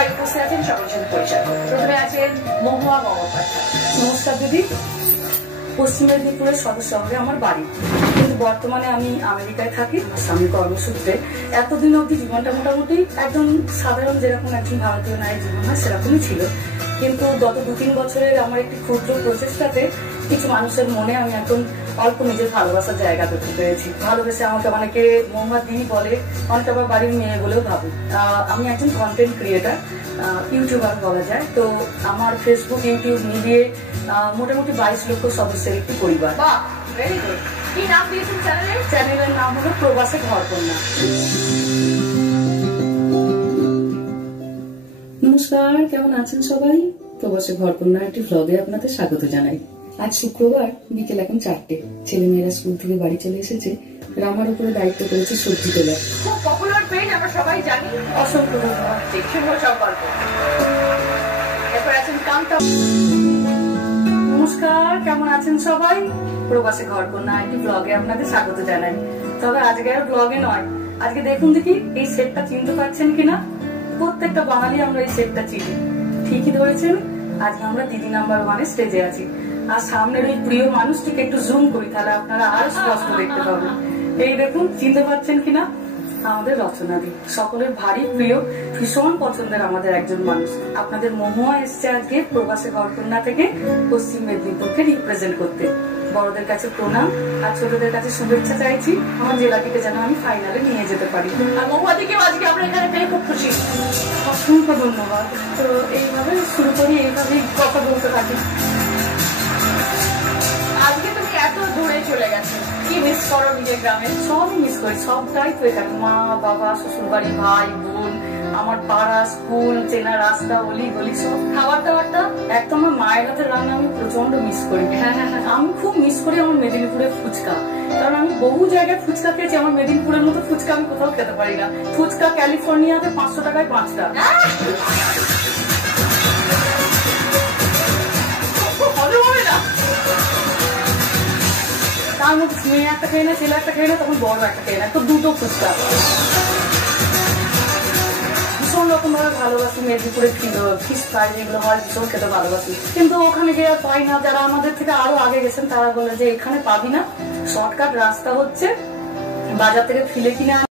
সবাই উপস্থিত আছেন, সকলের সাথে পরিচয়। প্রথমে আছেন মহুয়া গঙ্গোপাধ্যায়। নমস্কার দিদি। পশ্চিম মেদিনীপুরের সদর শহরে আমার বাড়ি, কিন্তু বর্তমানে আমি আমেরিকায় থাকি স্বামী কর্মসূত্রে। এতদিন অব্দি জীবনটা মোটামুটি একদম সাধারণ যেরকম একজন ভারতীয় নারীর জীবন হয় সেরকমই ছিল, কিন্তু গত 2-3 বছরের আমার একটি ক্ষুদ্র প্রচেষ্টাতে কিছু মানুষের মনে আমি এখন অল্প নিজের ভালোবাসার জায়গা করতে পেরেছি। ভালোবেসে আমাকে অনেকে মহুয়া দি বলে, অনেকে আবার বাড়ির মেয়ে বলেও ভাবে। আমি একজন কন্টেন্ট ক্রিয়েটার, ইউটিউবার বলা যায়। তো আমার ফেসবুক ইউটিউব মিলিয়ে মোটামুটি 22 লক্ষ সদস্যের একটি পরিবার। বাহ, ভেরি গুড। কি নাম দিয়েছেন চ্যানেলের? চ্যানেলের নাম হলো প্রবাসে ঘরকন্যা। নমস্কার, কেমন আছেন সবাই? প্রবাসে ঘরকন্যা একটি ভ্লগে আপনাদের স্বাগত জানাই। আজ শুক্রবার, বিকেল এখন 4টে। ছেলেমেয়েরা স্কুল থেকে বাড়ি চলে এসেছে। আমার উপরে দায়িত্ব করেছে সবজি তোলা। খুব পপুলার পেজ, আমরা সবাই জানি। অসংখ্য ধন্যবাদ। শুভ সম্পর্ক। এরপর আছেন কান্তা। নমস্কার, কেমন আছেন সবাই? প্রবাসে ঘরকন্যা একটি ব্লগে আপনাদের স্বাগত জানাই। তবে আজকে আর ব্লগে নয়, আজকে দেখুন দেখি এই সেটটা চিনতে পারছেন কিনা। প্রত্যেকটা বাঙালি আমরা এই সেটটা চিনি। ঠিকই ধরেছেন, আজকে আমরা দিদি নাম্বার 1-এ স্টেজে আছি। আর সামনের ওই প্রিয় মানুষটিকে একটু জুম করি, তাহলে আপনারা আরো স্পষ্ট দেখতে পাবেন। এই দেখুন, চিনতে পারছেন কিনা? আমাদের রচনা দি, সকলের ভারী প্রিয়, ভীষণ পছন্দের আমাদের একজন মানুষ। আপনাদের মহুয়া এসছে আজকে প্রবাসে ঘরকন্যা থেকে পশ্চিম মেদিনীপুরকে রিপ্রেজেন্ট করতে। বড়দের কাছে প্রণাম আর ছোটদের কাছে শুভেচ্ছা চাইছি, আমার জেলাটিকে যেন আমি ফাইনালে নিয়ে যেতে পারি। আর মহুয়াদিকেও আজকে আমরা এখানে পেয়ে খুব খুশি। অসংখ্য ধন্যবাদ। তো এইভাবে শুরু করি, এইভাবেই কথা বলতে থাকি। আজকে তুমি এত দূরে চলে গেছো, কি মিস করো নিজের গ্রামে? সবই মিস করি, সবটাই তো এখানে। মা বাবা, শ্বশুর বাড়ি, ভাই বোন, আমার পাড়া, স্কুল, চেনা রাস্তা, অলি গলি, সব। খাবার দাবারটা একদম আমার মায়ের হাতের রান্না আমি প্রচন্ড মিস করি। হ্যাঁ হ্যাঁ হ্যাঁ, আমি খুব মিস করি আমার মেদিনীপুরের ফুচকা। কারণ আমি বহু জায়গায় ফুচকা খেয়েছি, আমার মেদিনীপুরের মতো ফুচকা আমি কোথাও খেতে পারি না। ফুচকা ক্যালিফোর্নিয়াতে 500 টাকায় 5টা। তার মধ্যে মেয়ে একটা খেয়ে না, ছেলে একটা খেয়ে না, তখন বড় একটা খেয়ে না, তো দুটো ফুচকা। ভীষণ রকম ভাবে ভালোবাসি মেদিনীপুরে ফিশ ফ্রাই যেগুলো হয়, ভীষণ খেতে ভালোবাসি। কিন্তু ওখানে গিয়ে আর পাই না। যারা আমাদের থেকে আরো আগে গেছেন তারা বলে যে এখানে পাবি না, শর্টকাট রাস্তা হচ্ছে বাজার থেকে ফিলে কিনে